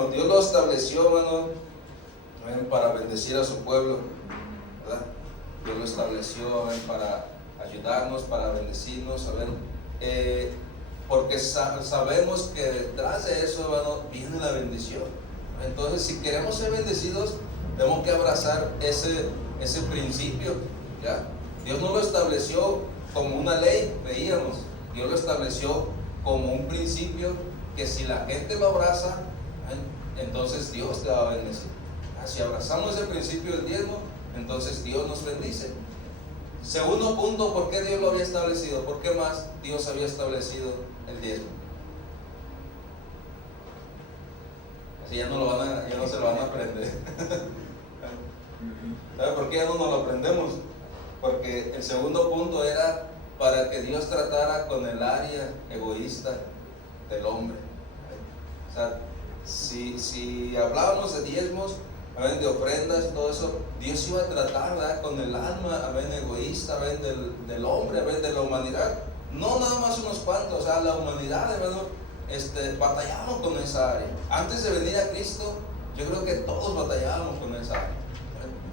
Bueno, Dios lo estableció, hermano, para bendecir a su pueblo, ¿verdad? Dios lo estableció para ayudarnos, para bendecirnos, porque sabemos que detrás de eso, hermano, viene la bendición. Entonces, si queremos ser bendecidos, tenemos que abrazar ese principio, ¿ya? Dios no lo estableció como una ley, veíamos. Dios lo estableció como un principio que si la gente lo abraza, entonces Dios te va a bendecir. Si abrazamos ese principio del diezmo, entonces Dios nos bendice. Segundo punto, ¿por qué Dios lo había establecido? ¿Por qué más Dios había establecido el diezmo? Así ya no se lo van a aprender. ¿Sabe por qué ya no nos lo aprendemos? Porque el segundo punto era para que Dios tratara con el área egoísta del hombre. O sea, si hablábamos de diezmos, de ofrendas, todo eso, Dios iba a tratar, ¿verdad?, con el alma egoísta del hombre, de la humanidad. No nada más unos cuantos, o sea, la humanidad, batallaban con esa área. Antes de venir a Cristo, yo creo que todos batallábamos con esa área.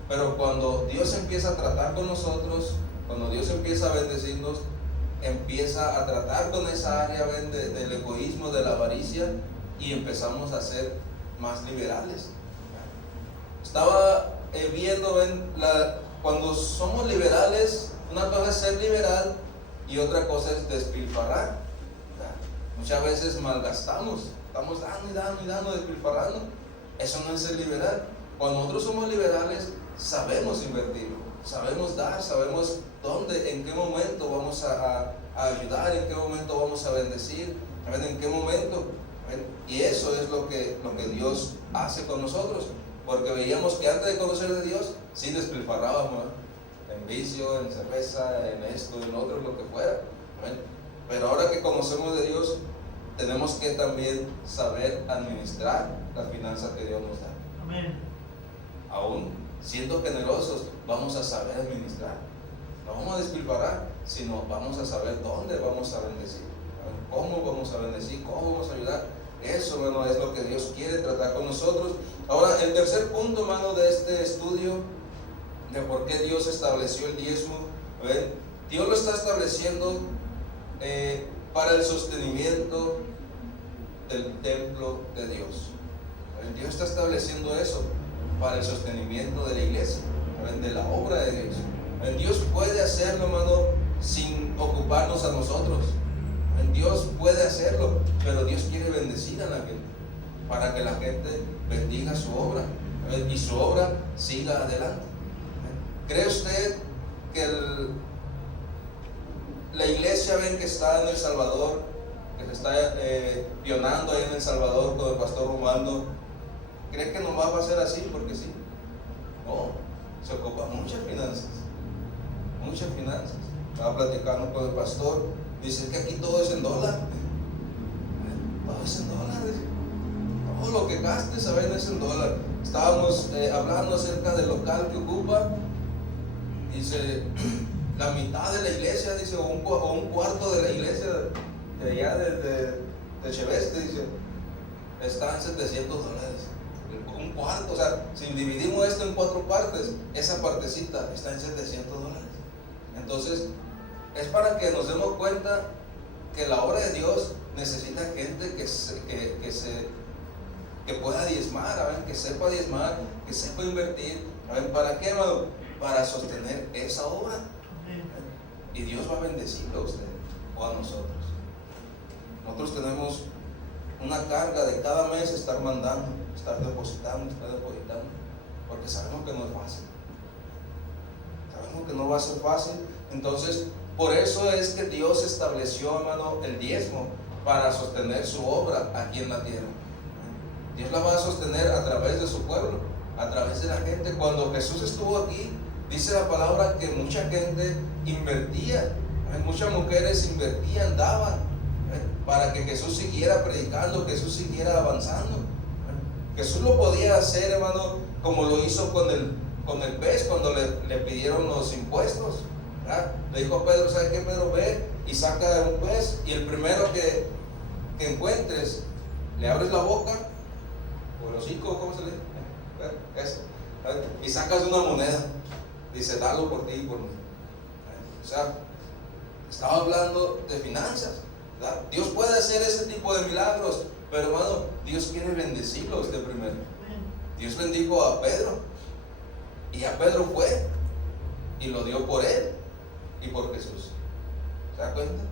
Pero cuando Dios empieza a tratar con nosotros, cuando Dios empieza a bendecirnos, empieza a tratar con esa área del egoísmo, de la avaricia, y empezamos a ser más liberales. Estaba viendo, cuando somos liberales, una cosa es ser liberal y otra cosa es despilfarrar. Muchas veces malgastamos, estamos dando, despilfarrando. Eso no es ser liberal. Cuando nosotros somos liberales, sabemos invertir, sabemos dar, sabemos dónde, en qué momento vamos a ayudar, en qué momento vamos a bendecir, en qué momento. Y eso es lo que Dios hace con nosotros. Porque veíamos que antes de conocer de Dios, sí despilfarrábamos en vicio, en cerveza, en esto, en otro, lo que fuera. Pero ahora que conocemos de Dios, tenemos que también saber administrar las finanzas que Dios nos da. Amén. Aún siendo generosos, vamos a saber administrar. No vamos a despilfarrar, sino vamos a saber dónde vamos a bendecir, cómo vamos a bendecir, cómo vamos a ayudar. Eso, hermano, es lo que Dios quiere tratar con nosotros. Ahora, el tercer punto, hermano, de este estudio de por qué Dios estableció el diezmo, Dios lo está estableciendo para el sostenimiento del templo de Dios. Dios está estableciendo eso para el sostenimiento de la iglesia, de la obra de Dios. Dios puede hacerlo, hermano, sin ocuparnos a nosotros. Dios puede hacerlo, pero Dios quiere bendecir a la gente para que la gente bendiga su obra y su obra siga adelante. ¿Cree usted que la iglesia que está en El Salvador, que se está pionando ahí en El Salvador con el pastor Romando, cree que nomás va a ser así porque sí? No, se ocupa muchas finanzas. Estaba platicando con el pastor, dice que aquí todo es en dólar. Todo es en dólares. Todo lo que gastes es en dólar. Estábamos hablando acerca del local que ocupa. Dice, la mitad de la iglesia, dice, o un cuarto de la iglesia de allá de Cheveste, dice, está en $700. Un cuarto, o sea, si dividimos esto en 4 partes, esa partecita está en $700. Entonces, es para que nos demos cuenta que la obra de Dios necesita gente que pueda diezmar, que sepa diezmar, que sepa invertir. ¿Para qué, hermano? Para sostener esa obra. Y Dios va a bendecirlo a usted o a nosotros. Nosotros tenemos una carga de cada mes estar mandando, estar depositando, porque sabemos que no es fácil. Sabemos que no va a ser fácil. Entonces, por eso es que Dios estableció, hermano, el diezmo para sostener su obra aquí en la tierra. Dios la va a sostener a través de su pueblo, a través de la gente. Cuando Jesús estuvo aquí, dice la palabra que mucha gente invertía, muchas mujeres invertían, daban, para que Jesús siguiera predicando, Jesús siguiera avanzando. Jesús lo podía hacer, hermano, como lo hizo con el pez cuando le pidieron los impuestos. Le dijo a Pedro, ¿sabes qué, Pedro? Ve y saca un pez, y el primero que encuentres, le abres la boca, el hocico, ¿cómo se le dice? Eso. Y sacas una moneda, dice, dalo por ti y por mí. O sea, estaba hablando de finanzas, ¿verdad? Dios puede hacer ese tipo de milagros, pero hermano, Dios quiere bendecirlo a usted primero. Dios bendijo a Pedro, y a Pedro fue y lo dio por él y por Jesús. ¿Se da cuenta?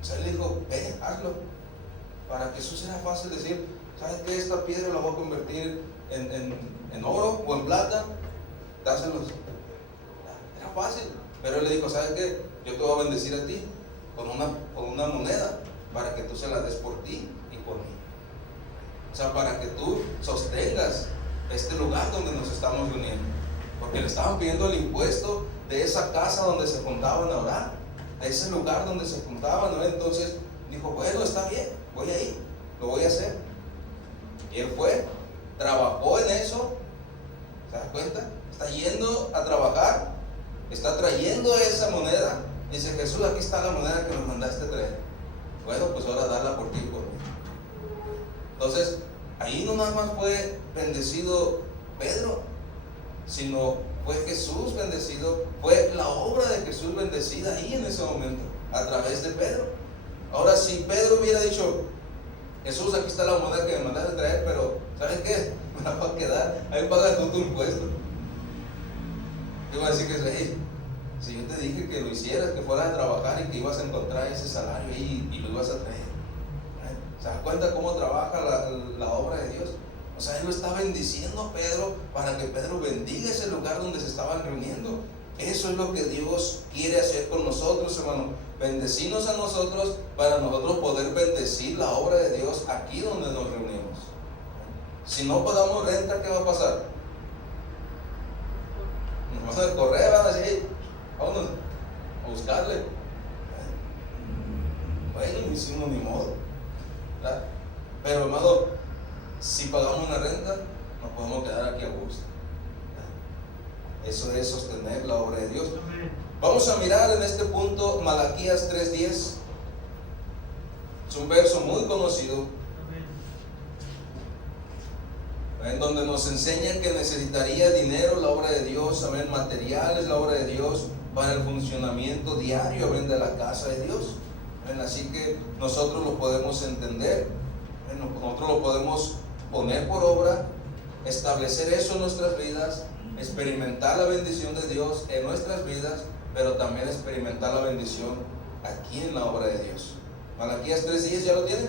O sea, él dijo, ven, hazlo. Para Jesús era fácil decir, ¿sabes qué? Esta piedra la voy a convertir en oro o en plata, dáselos. Era fácil, pero él le dijo, ¿sabes qué? Yo te voy a bendecir a ti con una moneda para que tú se la des por ti y por mí. O sea, para que tú sostengas este lugar donde nos estamos reuniendo. Porque le estaban pidiendo el impuesto de esa casa donde se juntaban a orar, de ese lugar donde se juntaban, ¿no? Entonces dijo, bueno, está bien, voy a ir, lo voy a hacer. Y él fue, trabajó en eso. ¿Se da cuenta? Está yendo a trabajar, está trayendo esa moneda. Dice, Jesús, aquí está la moneda que nos mandaste traer. Bueno, pues ahora dala por ti y por mí. Entonces, ahí no nada más fue bendecido Pedro, sino fue Jesús bendecido, fue la obra de Jesús bendecida ahí en ese momento, a través de Pedro. Ahora, si Pedro hubiera dicho, Jesús, aquí está la moneda que me mandaste traer, pero ¿sabes qué? Me la va a quedar, ahí paga tú tu impuesto. Yo voy a decir que hey, si yo te dije que lo hicieras, que fueras a trabajar y que ibas a encontrar ese salario ahí y lo ibas a traer. ¿Se da cuenta cómo trabaja la obra de Dios? O sea, Él lo está bendiciendo a Pedro para que Pedro bendiga ese lugar donde se estaban reuniendo. Eso es lo que Dios quiere hacer con nosotros, hermano. Bendecirnos a nosotros para nosotros poder bendecir la obra de Dios aquí donde nos reunimos. Si no pagamos renta, ¿qué va a pasar? Nos vamos a correr, van a decir, vámonos a buscarle. Bueno, no hicimos ni modo, ¿verdad? Pero hermano, si pagamos una renta, nos podemos quedar aquí a gusto. Eso es sostener la obra de Dios. Vamos a mirar en este punto Malaquías 3:10. Es un verso muy conocido, en donde nos enseña que necesitaría dinero la obra de Dios, amén, materiales la obra de Dios para el funcionamiento diario, amén, de la casa de Dios. Amén. Así que nosotros lo podemos entender, amén, nosotros lo podemos poner por obra, establecer eso en nuestras vidas, experimentar la bendición de Dios en nuestras vidas, pero también experimentar la bendición aquí en la obra de Dios. Malaquías 3:10, ¿ya lo tienen?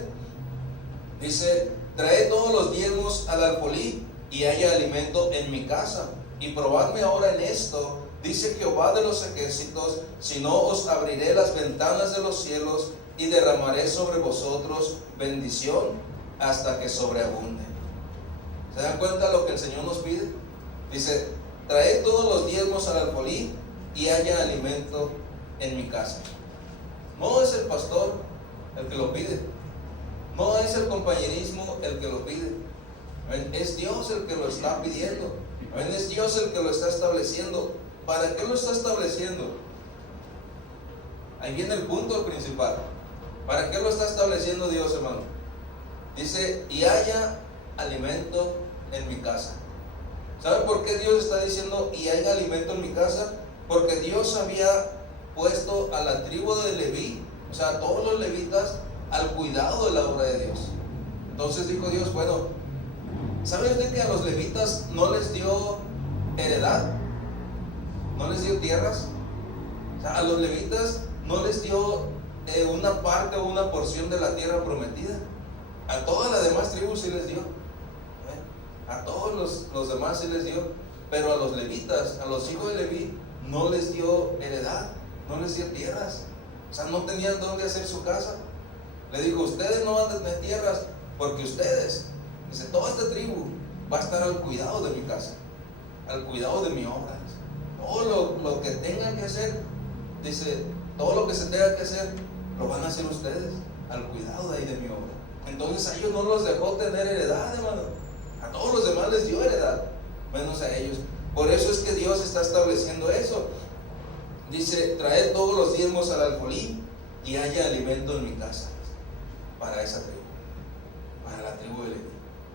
Dice, traed todos los diezmos al alfolí y haya alimento en mi casa, y probadme ahora en esto, dice Jehová de los ejércitos, si no os abriré las ventanas de los cielos y derramaré sobre vosotros bendición hasta que sobreabunde. ¿Se dan cuenta lo que el Señor nos pide? Dice, traed todos los diezmos al alfolí y haya alimento en mi casa. No es el pastor el que lo pide, no es el compañerismo el que lo pide, es Dios el que lo está pidiendo, es Dios el que lo está estableciendo. ¿Para qué lo está estableciendo? Ahí viene el punto principal. ¿Para qué lo está estableciendo Dios, hermano? Dice, y haya alimento en mi casa. ¿Sabe por qué Dios está diciendo y haya alimento en mi casa? Porque Dios había puesto a la tribu de Leví, o sea, a todos los levitas, al cuidado de la obra de Dios. Entonces dijo Dios, bueno, ¿sabe usted que a los levitas no les dio heredad? ¿No les dio tierras? O sea, a los levitas no les dio una parte o una porción de la tierra prometida. A todas las demás tribus sí les dio. A todos los demás sí les dio. Pero a los levitas, a los hijos de Leví, no les dio heredad, no les dio tierras. O sea, no tenían dónde hacer su casa. Le dijo, ustedes no van a tener tierras porque ustedes, dice, toda esta tribu va a estar al cuidado de mi casa, al cuidado de mi obra. Todo lo que tengan que hacer, dice, todo lo que se tenga que hacer, lo van a hacer ustedes, al cuidado de ahí de mi obra. Entonces a ellos no los dejó tener heredad, hermano. A todos los demás les dio heredad, menos a ellos. Por eso es que Dios está estableciendo eso. Dice, traed todos los diezmos al alfolí y haya alimento en mi casa. Para esa tribu, para la tribu de Leví.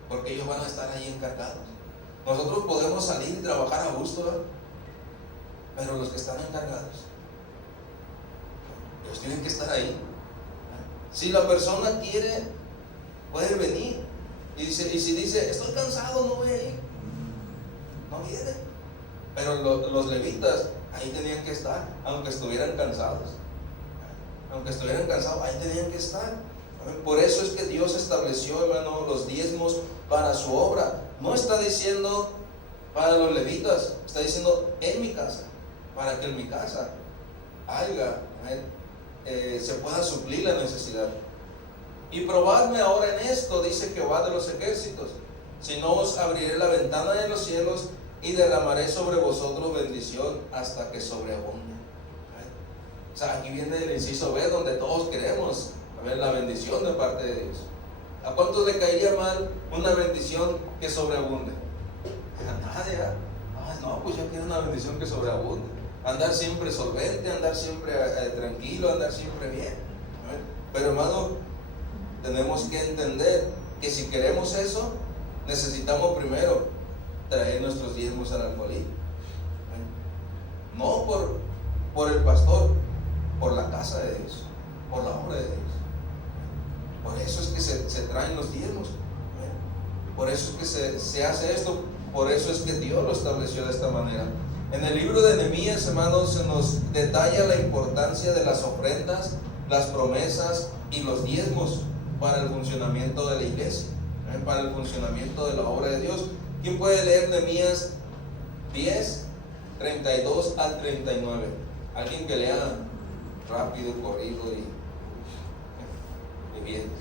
porque ellos van a estar ahí encargados. Nosotros podemos salir y trabajar a gusto, ¿verdad? Pero los que están encargados, ellos tienen que estar ahí. Si la persona quiere, puede venir. Y si dice, estoy cansado, no voy a ir, no viene. Pero los levitas ahí tenían que estar, aunque estuvieran cansados. Aunque estuvieran cansados, ahí tenían que estar. Por eso es que Dios estableció, hermano, los diezmos para su obra. No está diciendo para los levitas, está diciendo en mi casa, para que en mi casa haya, se pueda suplir la necesidad. Y probadme ahora en esto, dice Jehová de los ejércitos, si no os abriré la ventana de los cielos y derramaré sobre vosotros bendición hasta que sobreabunde. O sea, aquí viene el inciso B, donde todos queremos ver la bendición de parte de Dios. ¿A cuántos le caería mal una bendición que sobreabunde? A nadie, ¿eh? No, pues yo quiero una bendición que sobreabunde. Andar siempre solvente, andar siempre tranquilo, andar siempre bien. Pero hermano, tenemos que entender que si queremos eso, necesitamos primero traer nuestros diezmos al alfolí. No por el pastor, por la casa de Dios, por la obra de Dios. Por eso es que se traen los diezmos. Por eso es que se hace esto. Por eso es que Dios lo estableció de esta manera. En el libro de Nehemías, hermanos, se nos detalla la importancia de las ofrendas, las promesas y los diezmos para el funcionamiento de la iglesia, para el funcionamiento de la obra de Dios. ¿Quién puede leer Nehemías 10, 32 al 39? Alguien que lea rápido, corrido y bien.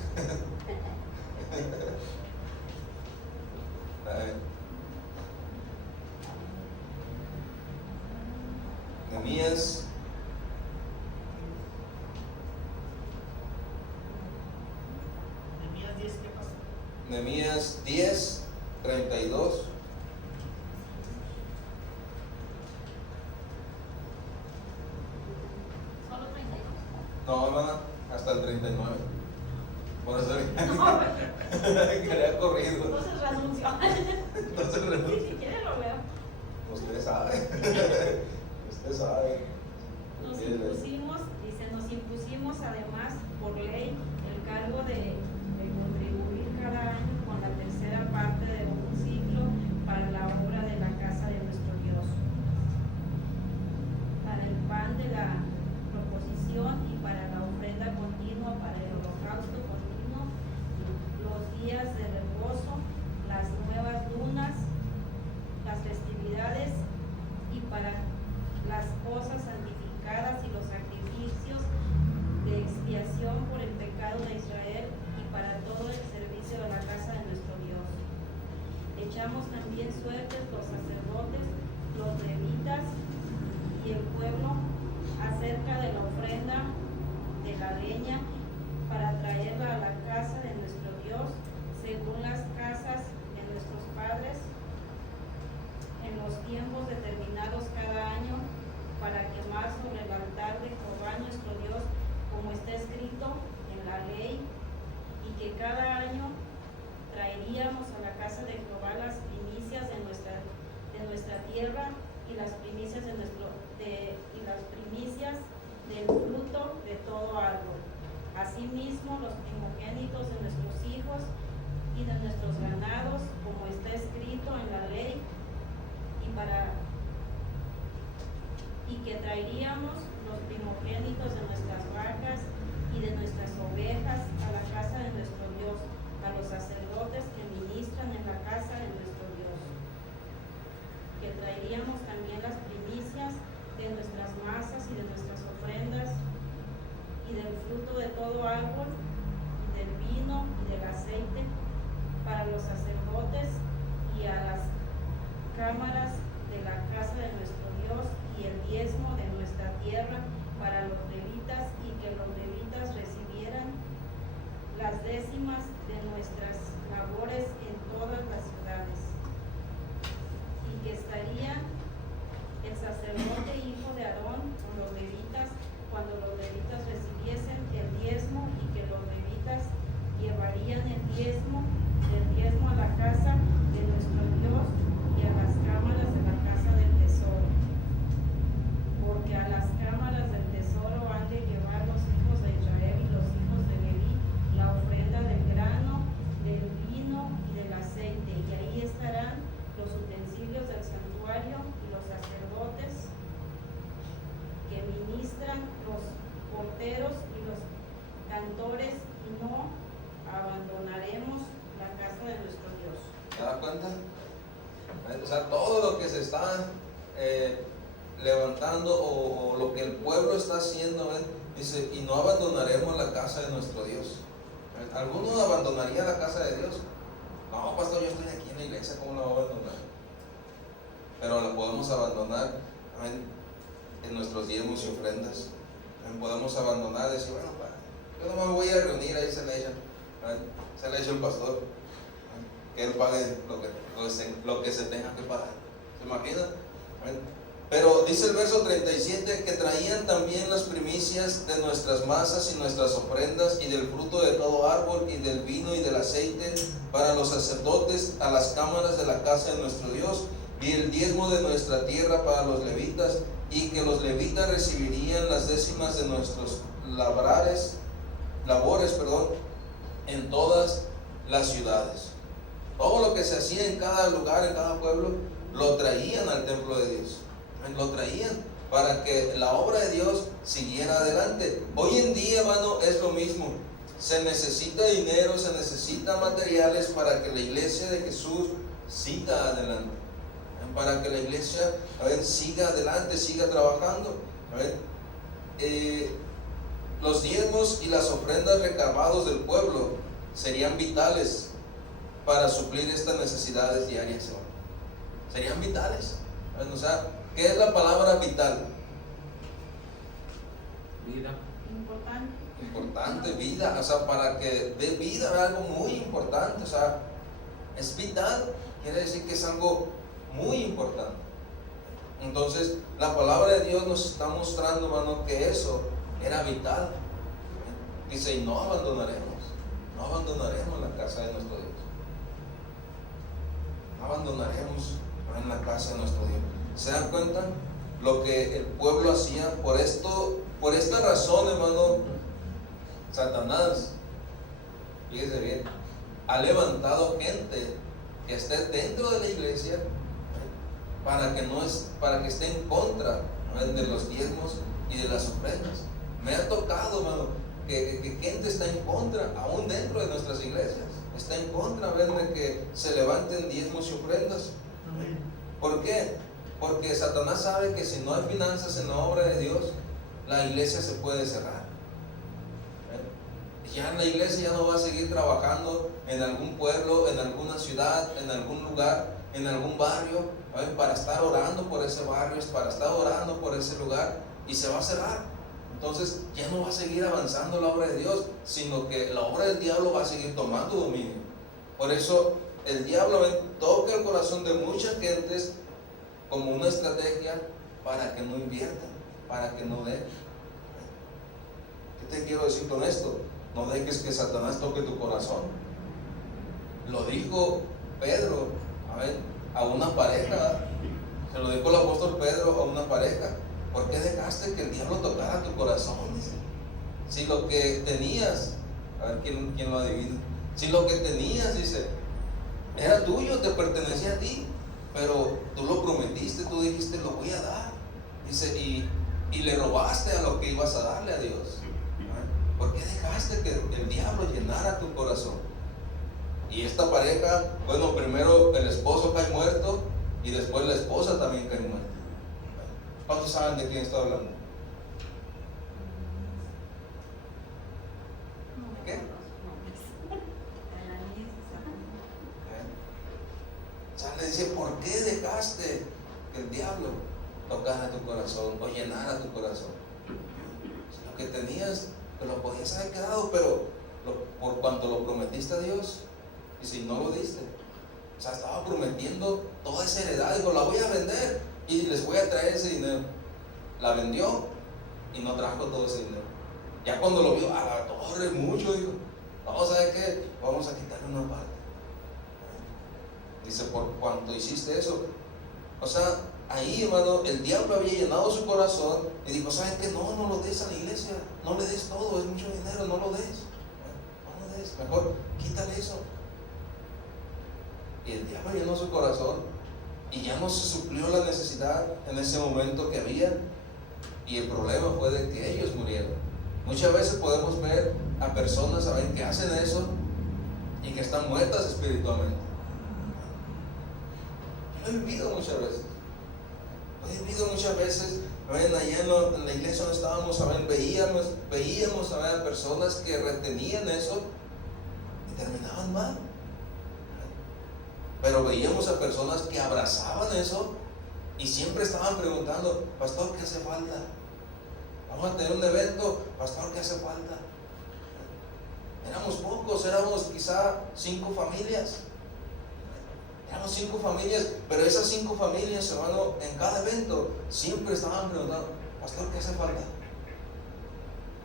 Nehemías Nehemías 10, 32. ¿Solo 32? No, hermana, hasta el 39. Por eso quería corrido. Entonces renuncio. Entonces renuncio. Si quiere lo veo. Usted sabe. Usted sabe. Nos impusimos además por ley el cargo de contribuir cada año con la tercera parte de un ciclo para la obra de la casa de nuestro Dios, para el pan de la proposición y para la ofrenda continua, para el holocausto continuo, los días de reposo, las nuevas lunas, las festividades y para las cosas santificadas y los sacrificios de expiación por el pecado de Israel y para todo el servicio de la casa de nuestro Dios. Echamos también suertes los sacerdotes, los levitas y el pueblo acerca de la ofrenda de la leña para traerla a la casa de nuestro Dios según las casas de nuestros padres en los tiempos determinados cada año para quemar sobre el altar de Jehová nuestro Dios, como está escrito en la ley, y que cada año traeríamos a la casa de Jehová las primicias de nuestra tierra y las primicias del fruto de todo árbol. Asimismo, los primogénitos de nuestros hijos y de nuestros ganados, como está escrito en la ley, y que traeríamos los primogénitos de nuestras vacas y de nuestras ovejas a la casa de nuestro Dios, a los sacerdotes que ministran en la casa de nuestro Dios. Que traeríamos también las primicias de nuestras masas y de nuestras ofrendas y del fruto de todo árbol, y del vino y del aceite para los sacerdotes y a las cámaras de la casa de nuestro Dios, y el diezmo de nuestra tierra para los levitas, y que los levitas recibieran las décimas de nuestras labores en todas las ciudades, y que estaría el sacerdote hijo de Aarón con los levitas cuando los levitas recibiesen el diezmo, y que los levitas llevarían el diezmo a la casa levanta. O sea, todo lo que se está levantando o lo que el pueblo está haciendo, dice, y no abandonaremos la casa de nuestro Dios. ¿Alguno abandonaría la casa de Dios? No, pastor, yo estoy aquí en la iglesia, ¿cómo la voy a abandonar? Pero la podemos abandonar en nuestros diezmos y ofrendas. Podemos abandonar, decir, bueno, yo no me voy a reunir, ahí se le echa el pastor, que él pague lo que se tenga que pagar. ¿Se imagina? Pero dice el verso 37 que traían también las primicias de nuestras masas y nuestras ofrendas y del fruto de todo árbol y del vino y del aceite para los sacerdotes a las cámaras de la casa de nuestro Dios, y el diezmo de nuestra tierra para los levitas, y que los levitas recibirían las décimas de nuestros labores, en todas las ciudades. Todo lo que se hacía en cada lugar, en cada pueblo, lo traían al templo de Dios. Lo traían para que la obra de Dios siguiera adelante. Hoy en día, hermano, es lo mismo. Se necesita dinero, se necesita materiales para que la iglesia de Jesús siga adelante, para que la iglesia siga adelante, siga trabajando. Los diezmos y las ofrendas recabados del pueblo serían vitales para suplir estas necesidades diarias, hermano. Serían vitales. O sea, ¿qué es la palabra vital? Vida. Importante, vida, o sea, para que dé vida es algo muy importante, o sea, es vital, quiere decir que es algo muy importante. Entonces, la palabra de Dios nos está mostrando, hermano, que eso era vital. Dice, y no abandonaremos la casa de nuestro Dios. No abandonaremos en la casa de nuestro Dios. ¿Se dan cuenta? Lo que el pueblo hacía, por esta razón, hermano, Satanás, fíjese bien, ha levantado gente que esté dentro de la iglesia para que esté en contra de los diezmos y de las ofrendas. Me ha tocado, hermano, que gente está en contra, aún dentro de nuestras iglesias, está en contra de que se levanten diezmos y ofrendas. ¿Por qué? Porque Satanás sabe que si no hay finanzas en la obra de Dios, la iglesia se puede cerrar. Ya la iglesia ya no va a seguir trabajando en algún pueblo, en alguna ciudad, en algún lugar, en algún barrio, para estar orando por ese barrio, para estar orando por ese lugar, y se va a cerrar. Entonces ya no va a seguir avanzando la obra de Dios, sino que la obra del diablo va a seguir tomando dominio. Por eso el diablo toca el corazón de muchas gentes como una estrategia para que no inviertan, para que no den. ¿Qué te quiero decir con esto? No dejes que Satanás toque tu corazón. Lo dijo Pedro a una pareja, se lo dijo el apóstol Pedro a una pareja. ¿Por qué dejaste que el diablo tocara tu corazón? Dice. Si lo que tenías, a ver quién lo adivina, si lo que tenías, dice, era tuyo, te pertenecía a ti, pero tú lo prometiste, tú dijiste, lo voy a dar. Dice, y le robaste a lo que ibas a darle a Dios. ¿Por qué dejaste que el diablo llenara tu corazón? Y esta pareja, bueno, primero el esposo cae muerto y después la esposa también cae muerta. ¿Cuántos saben de quién está hablando? ¿Qué? O sea, le dice, ¿por qué dejaste que el diablo tocara tu corazón o llenara tu corazón? Si lo que tenías, te lo podías haber quedado, pero por cuanto lo prometiste a Dios, y si no lo diste, o sea, estaba prometiendo toda esa heredad, dijo, la voy a vender y les voy a traer ese dinero. La vendió y no trajo todo ese dinero. Ya cuando lo vio, a la torre mucho, dijo, no, ¿sabes qué? Vamos a quitarle una parte. Dice, por cuanto hiciste eso, o sea, ahí, hermano, el diablo había llenado su corazón y dijo, ¿sabes qué? No lo des a la iglesia, no le des todo, es mucho dinero, no lo des, mejor quítale eso. Y el diablo llenó su corazón y ya no se suplió la necesidad en ese momento que había, y el problema fue de que ellos murieron. Muchas veces podemos ver a personas, ¿saben?, que hacen eso y que están muertas espiritualmente. Lo he vivido muchas veces. Lo he vivido muchas veces. Allá en la iglesia donde estábamos, veíamos a personas que retenían eso y terminaban mal. Pero veíamos a personas que abrazaban eso y siempre estaban preguntando: pastor, ¿qué hace falta? Vamos a tener un evento, pastor, ¿qué hace falta? Éramos pocos, éramos quizá 5 familias. Éramos 5 familias, pero esas 5 familias, hermano, en cada evento siempre estaban preguntando: pastor, ¿qué hace falta?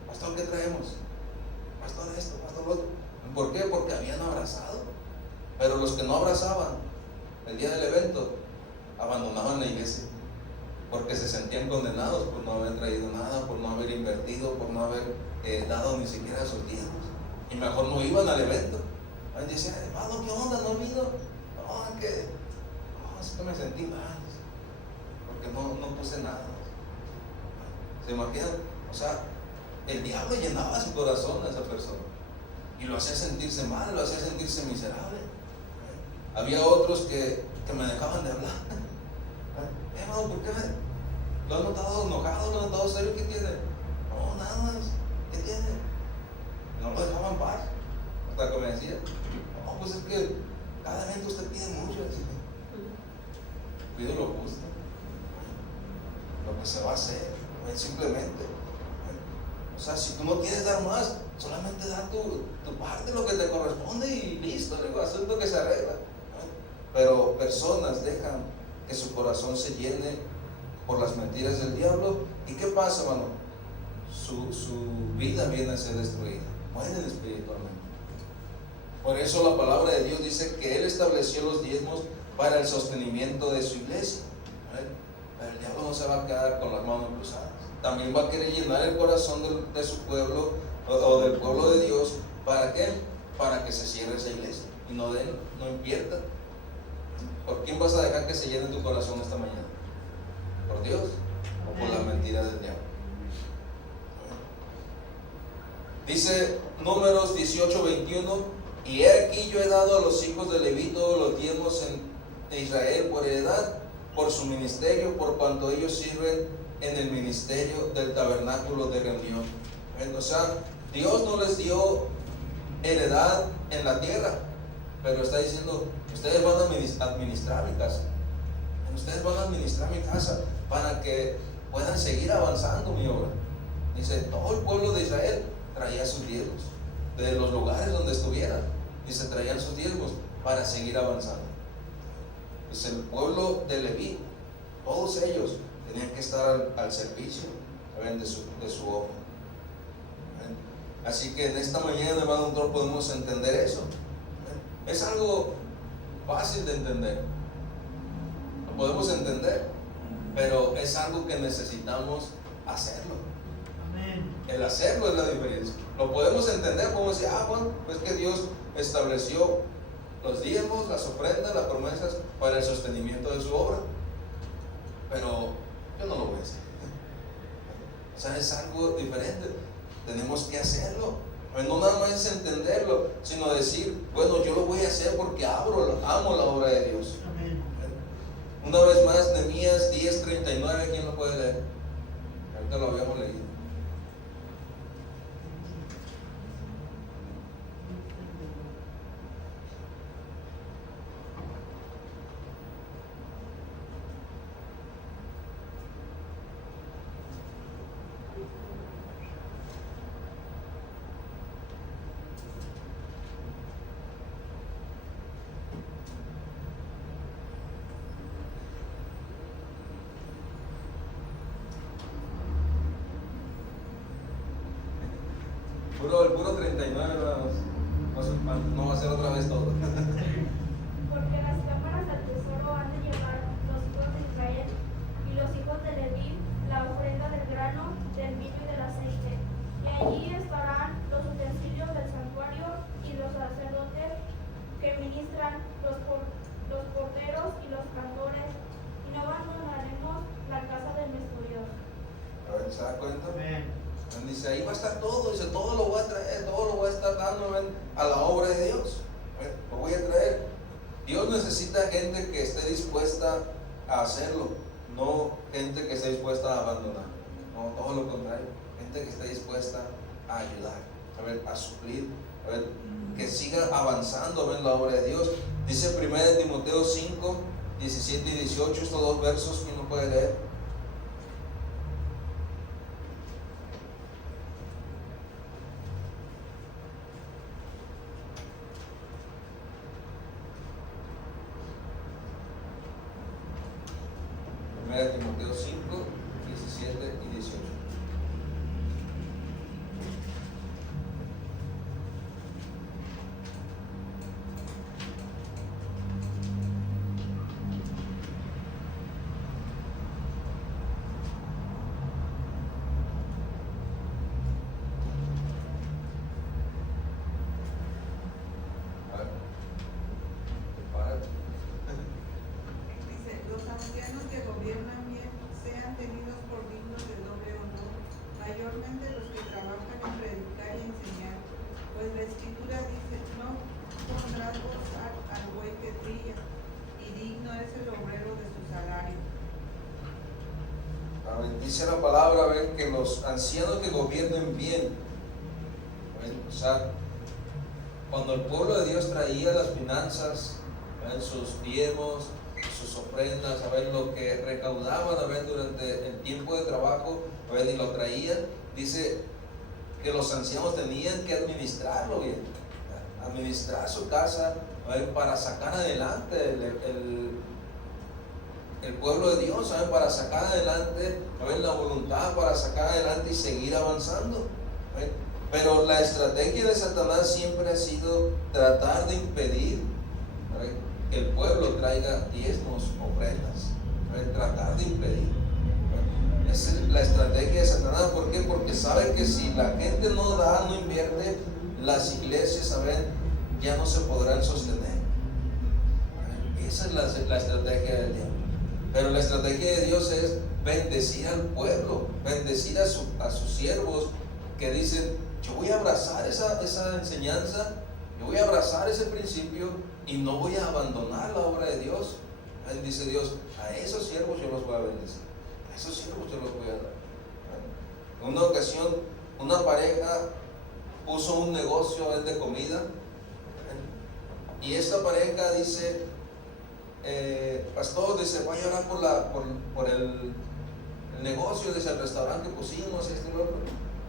Pastor, ¿qué traemos? Pastor, esto, pastor, lo otro. ¿Por qué? Porque habían abrazado. Pero los que no abrazaban el día del evento abandonaban la iglesia, porque se sentían condenados por no haber traído nada, por no haber invertido, por no haber dado ni siquiera sus diezmos, y mejor no iban al evento. Y decían: hermano, ¿qué onda? ¿No vino? No, es que me sentí mal, porque no puse nada. ¿Se imaginan? O sea, el diablo llenaba su corazón a esa persona y lo hacía sentirse mal, lo hacía sentirse miserable. Había otros que me dejaban de hablar. Hermano, ¿por qué lo has notado enojado? ¿Lo has notado serio? ¿Qué tiene? No, nada más. ¿Qué tiene? No lo dejaban en paz. Hasta que me decía: no, pues es que cada evento usted pide mucho. Pido lo justo, lo que se va a hacer, simplemente. O sea, si tú no quieres dar más, solamente da tu parte, lo que te corresponde, y listo, el asunto que se arregla. Pero personas dejan que su corazón se llene por las mentiras del diablo. ¿Y qué pasa, hermano? Su vida viene a ser destruida, mueren espiritualmente. Por eso la palabra de Dios dice que Él estableció los diezmos para el sostenimiento de su iglesia. Pero el diablo no se va a quedar con las manos cruzadas. También va a querer llenar el corazón de su pueblo, o del pueblo de Dios. ¿Para qué? Para que se cierre esa iglesia y no invierta. ¿Por quién vas a dejar que se llene tu corazón esta mañana? ¿Por Dios o por las mentiras del diablo? Dice Números 18:21: y he aquí, yo he dado a los hijos de Leví todos los diezmos de Israel por heredad, por su ministerio, por cuanto ellos sirven en el ministerio del tabernáculo de reunión. O sea, Dios no les dio heredad en la tierra, pero está diciendo: ustedes van a administrar mi casa. Ustedes van a administrar mi casa para que puedan seguir avanzando mi obra. Dice: todo el pueblo de Israel traía sus diezmos de los lugares donde estuvieran. Dice: traían sus diezmos para seguir avanzando. Pues el pueblo de Leví, todos ellos tenían que estar al servicio de su obra. Así que en esta mañana, hermano, nosotros podemos entender eso. Es algo fácil de entender, lo podemos entender, pero es algo que necesitamos hacerlo. El hacerlo es la diferencia. Lo podemos entender, podemos decir: bueno, pues que Dios estableció los diezmos, las ofrendas, las promesas para el sostenimiento de su obra, pero yo no lo voy a hacer. O sea, es algo diferente. Tenemos que hacerlo. No nada más es entenderlo, sino decir: bueno, yo lo voy a hacer porque amo la obra de Dios. Amén. Una vez más, Nehemías 10:39, ¿quién lo puede leer? Ahorita lo habíamos leído. El puro 39, no va a ser otra vez todo. Porque las cámaras del tesoro han de llevar los hijos de Israel y los hijos de Leví la ofrenda del grano, del vino y del aceite. Y allí estarán los utensilios del santuario y los sacerdotes que ministran, los porteros y los cantores, y no abandonaremos la casa de nuestro Dios. A ver, ¿se da cuenta? Dice: ahí va a estar todo. Dice: todo lo voy a traer, todo lo voy a estar dando a la obra de Dios. Lo voy a traer. Dios necesita gente gente que esté dispuesta a hacerlo, no gente que esté dispuesta a abandonar, no, todo lo contrario, gente que esté dispuesta a ayudar, a suplir, que siga avanzando en la obra de Dios. Dice 1 Timoteo 5, 17 y 18, estos dos versos, ¿quién lo puede leer? Timoteo 5, 17 y 18. Dice, los ancianos que gobiernan bien sean tenidos por dignos de doble honor, mayormente los que trabajan en predicar y enseñar, pues la Escritura dice, no pondrás gozar al buey que trilla, y digno es el obrero de su salario. Dice la palabra, ven, que los ancianos que gobiernen bien, o sea, cuando el pueblo de Dios traía las finanzas, sus diezmos, sus ofrendas, lo que recaudaban durante el tiempo de trabajo, y lo traían, dice que los ancianos tenían que administrarlo bien, administrar su casa, para sacar adelante el pueblo de Dios, para sacar adelante la voluntad, para sacar adelante y seguir avanzando. Pero la estrategia de Satanás siempre ha sido tratar de impedir que el pueblo traiga diezmos, ofrendas, tratar de impedir. Esa es la estrategia de Satanás. ¿Por qué? Porque sabe que si la gente no da, no invierte, las iglesias, ya no se podrán sostener. Esa es la estrategia del diablo. Pero la estrategia de Dios es bendecir al pueblo, bendecir a sus siervos que dicen, yo voy a abrazar esa enseñanza, yo voy a abrazar ese principio y no voy a abandonar la obra de Dios. Ahí dice Dios, a esos siervos yo los voy a bendecir, a esos siervos yo los voy a dar. En una ocasión, una pareja puso un negocio de comida, y esta pareja dice, pastor, dice, voy a orar por el negocio, dice, el restaurante que pusimos, esto y lo otro.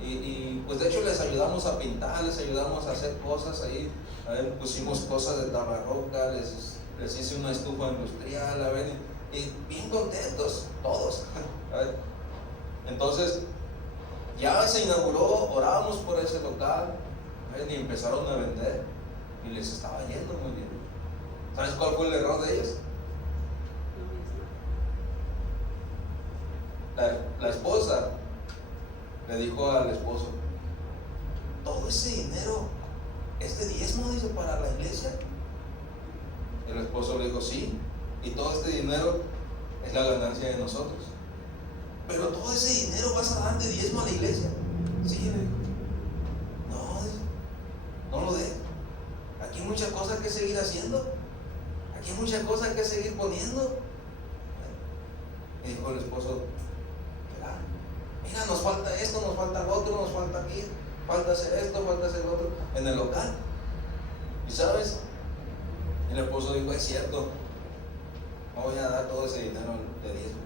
Y pues de hecho les ayudamos a pintar, les ayudamos a hacer cosas ahí, pusimos cosas de tabarroca, les hice una estufa industrial, y bien contentos todos. Entonces ya se inauguró, orábamos por ese local, y empezaron a vender y les estaba yendo muy bien. ¿Sabes cuál fue el error de ellos? La esposa le dijo al esposo, todo ese dinero es de diezmo, dice, para la iglesia. El esposo le dijo, sí, y todo este dinero es la ganancia de nosotros. Pero todo ese dinero vas a dar de diezmo a la iglesia. Sí, le dijo. No, dice, no lo de. Aquí hay muchas cosas que seguir haciendo. Aquí hay muchas cosas que seguir poniendo. Y dijo el esposo, mira, nos falta esto, nos falta lo otro, nos falta aquí, falta hacer esto, falta hacer lo otro en el local. ¿Y sabes? El esposo dijo, es cierto, no voy a dar todo ese dinero de diezmo.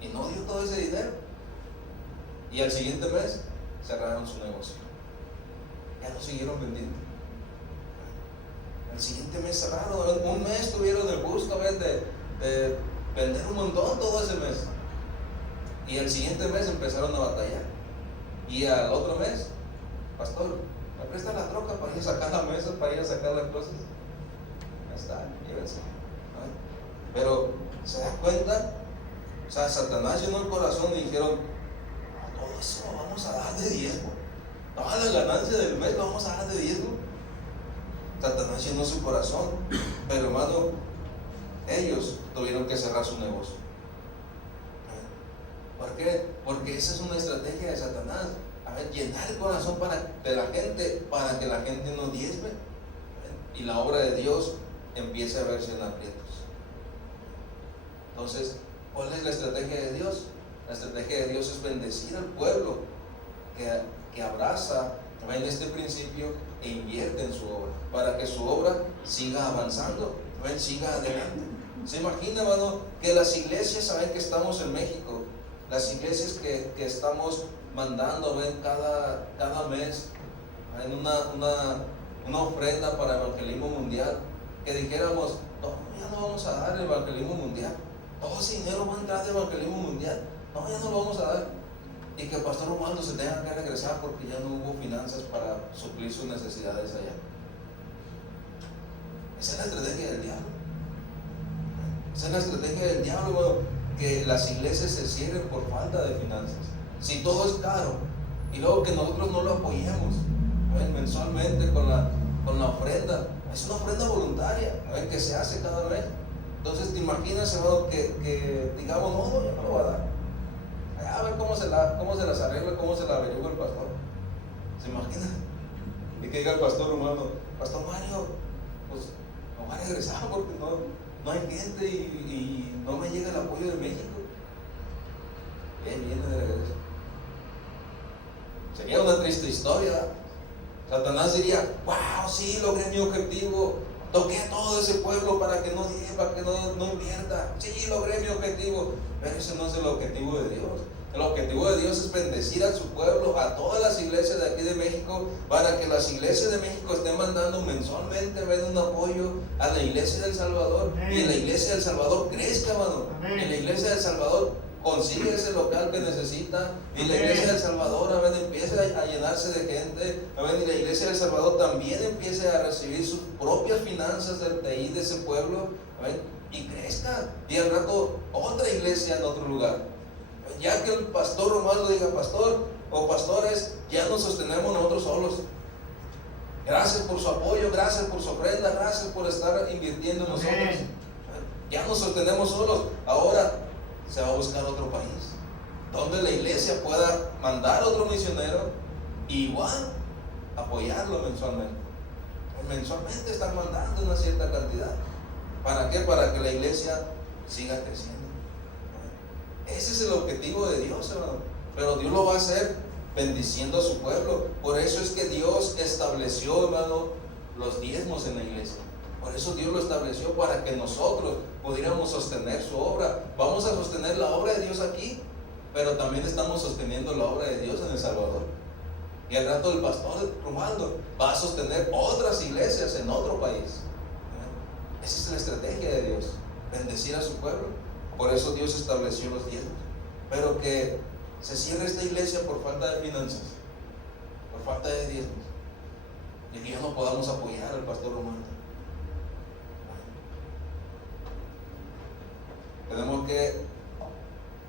Y no dio todo ese dinero. Y al siguiente mes cerraron su negocio. Ya no siguieron vendiendo. Al siguiente mes cerraron. Un mes tuvieron el gusto de vender un montón todo ese mes. Y el siguiente mes empezaron a batallar. Y al otro mes, pastor, ¿me presta la troca para ir a sacar la mesa, para ir a sacar las cosas? Ya está, llévense. Pero, ¿se da cuenta? O sea, Satanás llenó el corazón y dijeron, todo eso lo vamos a dar de diezmo. Toda la ganancia del mes lo vamos a dar de diezmo. Satanás llenó su corazón. Pero hermano, ellos tuvieron que cerrar su negocio. ¿Por qué? Porque esa es una estrategia de Satanás. Llenar el corazón de la gente para que la gente no diezme. Y la obra de Dios empiece a verse en aprietos. Entonces, ¿cuál es la estrategia de Dios? La estrategia de Dios es bendecir al pueblo que abraza en este principio e invierte en su obra, para que su obra siga avanzando, siga adelante. ¿Se imagina, hermano, que las iglesias, saben que estamos en México, las iglesias que estamos mandando, cada mes en una ofrenda para el evangelismo mundial, que dijéramos, no, ya no vamos a dar el evangelismo mundial, todo ese dinero va a entrar de evangelismo mundial, no, ya no lo vamos a dar, y que el pastor Romualdo se tenga que regresar porque ya no hubo finanzas para suplir sus necesidades allá. Esa es la estrategia del diablo. Esa es la estrategia del diablo, bueno, que las iglesias se cierren por falta de finanzas. Si todo es caro y luego que nosotros no lo apoyemos mensualmente con la ofrenda, es una ofrenda voluntaria que se hace cada mes. Entonces te imaginas, hermano, que digamos, no, yo no lo voy a dar. A ver cómo se las arregla, cómo se la averigua el pastor. ¿Se imagina? Y que diga el pastor Romano, Pastor Mario, pues me voy a regresar porque no hay gente y no me llega el apoyo de México. Viene de regreso. Sería una triste historia. Satanás diría, wow, sí, logré mi objetivo, toqué a todo ese pueblo para que no invierta, sí, logré mi objetivo. Pero ese no es el objetivo de Dios. El objetivo de Dios es bendecir a su pueblo, a todas las iglesias de aquí de México, para que las iglesias de México estén mandando mensualmente un apoyo a la iglesia del Salvador. Amén. Y la iglesia del Salvador crezca, hermano. Y la iglesia del Salvador consigue ese local que necesita, y la iglesia del Salvador empiece a llenarse de gente, y la iglesia del Salvador también empiece a recibir sus propias finanzas de ahí, de ese pueblo, y crezca, y al rato otra iglesia en otro lugar. Ya que el pastor Romano diga, pastor o pastores, ya nos sostenemos nosotros solos. Gracias por su apoyo, gracias por su ofrenda, gracias por estar invirtiendo en nosotros. Ya nos sostenemos solos. Ahora se va a buscar otro país donde la iglesia pueda mandar otro misionero y igual apoyarlo mensualmente. Mensualmente están mandando una cierta cantidad. ¿Para qué? Para que la iglesia siga creciendo. Ese es el objetivo de Dios, hermano. Pero Dios lo va a hacer bendiciendo a su pueblo. Por eso es que Dios estableció, hermano, los diezmos en la iglesia. Por eso Dios lo estableció, para que nosotros pudiéramos sostener su obra. Vamos a sostener la obra de Dios aquí, pero también estamos sosteniendo la obra de Dios en El Salvador. Y al rato el pastor Romualdo va a sostener otras iglesias en otro país. Esa es la estrategia de Dios, bendecir a su pueblo. Por eso Dios estableció los diezmos. Pero que se cierre esta iglesia por falta de finanzas, por falta de diezmos, y que ya no podamos apoyar al pastor Romano. Tenemos que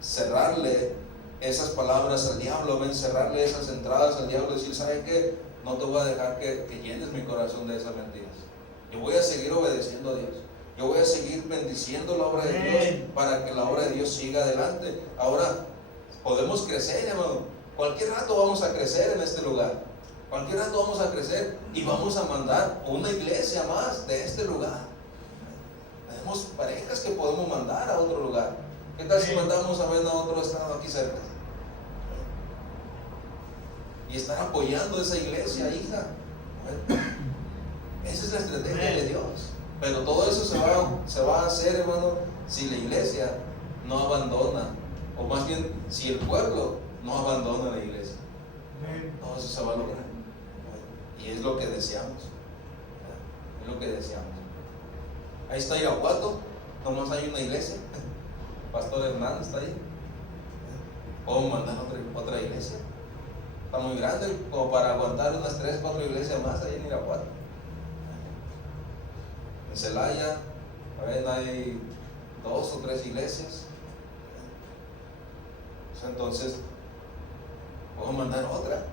cerrarle esas palabras al diablo, cerrarle esas entradas al diablo, decir, ¿sabes qué? No te voy a dejar que llenes mi corazón de esas mentiras. Yo voy a seguir obedeciendo a Dios. Yo voy a seguir bendiciendo la obra de Dios, para que la obra de Dios siga adelante. Ahora podemos crecer, hermano. Cualquier rato vamos a crecer en este lugar. Cualquier rato vamos a crecer y vamos a mandar una iglesia más de este lugar. Tenemos parejas que podemos mandar a otro lugar. ¿Qué tal si mandamos a ver a otro estado aquí cerca? Y estar apoyando esa iglesia, hija. Esa es la estrategia de Dios. Pero todo eso se va a hacer, hermano, si la iglesia no abandona, o más bien si el pueblo no abandona la iglesia. Todo eso se va a lograr. Y es lo que deseamos. Es lo que deseamos. Ahí está Irapuato, nomás hay una iglesia. Pastor Hernández está ahí. Podemos mandar otra iglesia. Está muy grande como para aguantar unas 3, 4 iglesias más ahí en Irapuato. En Celaya, hay 2 o 3 iglesias. Entonces, podemos mandar otra.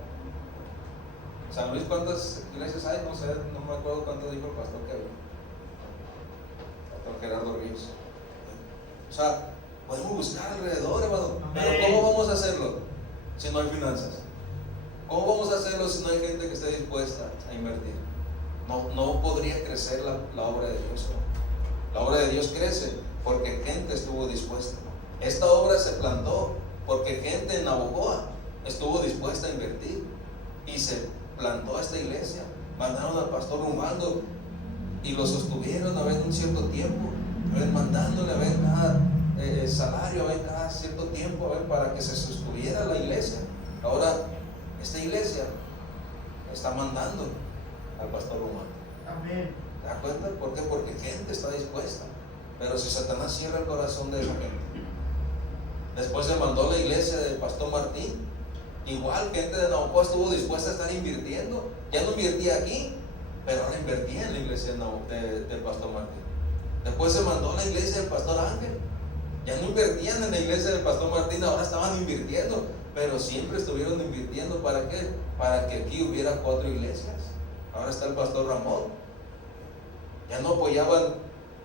San Luis, ¿cuántas iglesias hay? No sé, no me acuerdo cuánto dijo el pastor que había. Pastor Gerardo Ríos. O sea, podemos buscar alrededor, hermano. Pero ¿cómo vamos a hacerlo si no hay finanzas? ¿Cómo vamos a hacerlo si no hay gente que esté dispuesta a invertir? no podría crecer la obra de Dios, ¿no? La obra de Dios crece porque gente estuvo dispuesta. Esta obra se plantó porque gente en Navojoa estuvo dispuesta a invertir y se plantó esta iglesia. Mandaron al pastor Rumando y lo sostuvieron a ver un cierto tiempo, a ver, mandándole a ver cada salario, a ver cada cierto tiempo, a ver, para que se sostuviera la iglesia. Ahora esta iglesia está mandando al pastor Rumando. Amén. ¿Te das cuenta? ¿Por qué? Porque gente está dispuesta. Pero si Satanás cierra el corazón de esa gente. Después se mandó la iglesia del pastor Martín. Igual gente de Navojoa estuvo dispuesta a estar invirtiendo. Ya no invertía aquí, pero ahora invertía en la iglesia del pastor Martín. Después se mandó la iglesia del pastor Ángel. Ya no invertían en la iglesia del pastor Martín, ahora estaban invirtiendo. Pero siempre estuvieron invirtiendo. ¿Para qué? Para que aquí hubiera 4 iglesias. Ahora está el pastor Ramón. Ya no apoyaban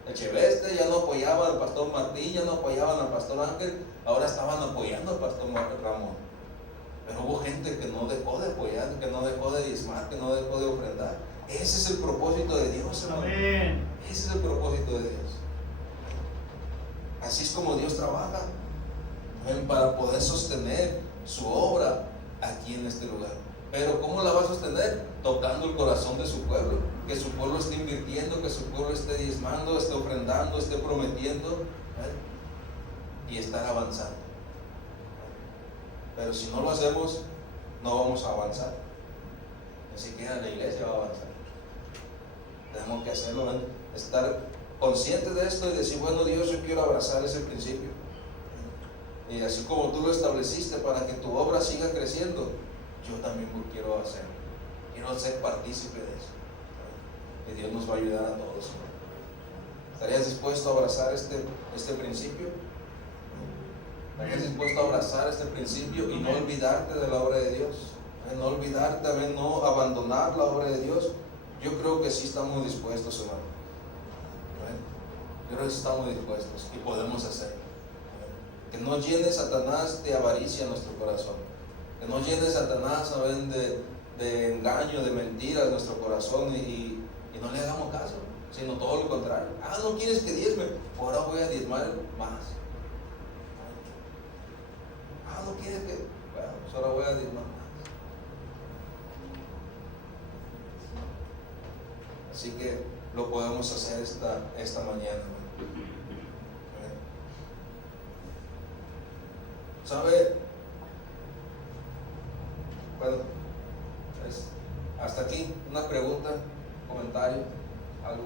el Cheveste, ya no apoyaban al pastor Martín, ya no apoyaban al pastor Ángel, ahora estaban apoyando al pastor Ramón. Pero hubo gente que no dejó de apoyar, que no dejó de diezmar, que no dejó de ofrendar. Ese es el propósito de Dios, hermano. Amén. Ese es el propósito de Dios. Así es como Dios trabaja, ¿ven? Para poder sostener su obra aquí en este lugar. Pero ¿cómo la va a sostener? Tocando el corazón de su pueblo, que su pueblo esté invirtiendo, que su pueblo esté diezmando, esté ofrendando, esté prometiendo, ¿ven? Y estar avanzando. Pero si no lo hacemos, no vamos a avanzar. Ni siquiera la iglesia va a avanzar. Tenemos que hacerlo, ¿ven? Estar conscientes de esto y decir, bueno, Dios, yo quiero abrazar ese principio. Y así como tú lo estableciste para que tu obra siga creciendo, yo también quiero hacerlo. Quiero ser partícipe de eso. Y Dios nos va a ayudar a todos. ¿Estarías dispuesto a abrazar este principio? ¿Estarías dispuesto a abrazar este principio y no olvidarte de la obra de Dios? No olvidarte, no abandonar la obra de Dios. Yo creo que sí estamos dispuestos, hermano. Yo creo que sí estamos dispuestos y podemos hacerlo. Que no llene Satanás de avaricia en nuestro corazón. Que no llene Satanás, ¿saben?, de engaño, de mentiras en nuestro corazón y no le hagamos caso, sino todo lo contrario. No quieres que diezme, ahora voy a diezmar más. No quieres que, bueno, pues ahora voy a diezmar más. Así que lo podemos hacer esta mañana. ¿Sabe? Bueno, hasta aquí una pregunta, comentario, algo.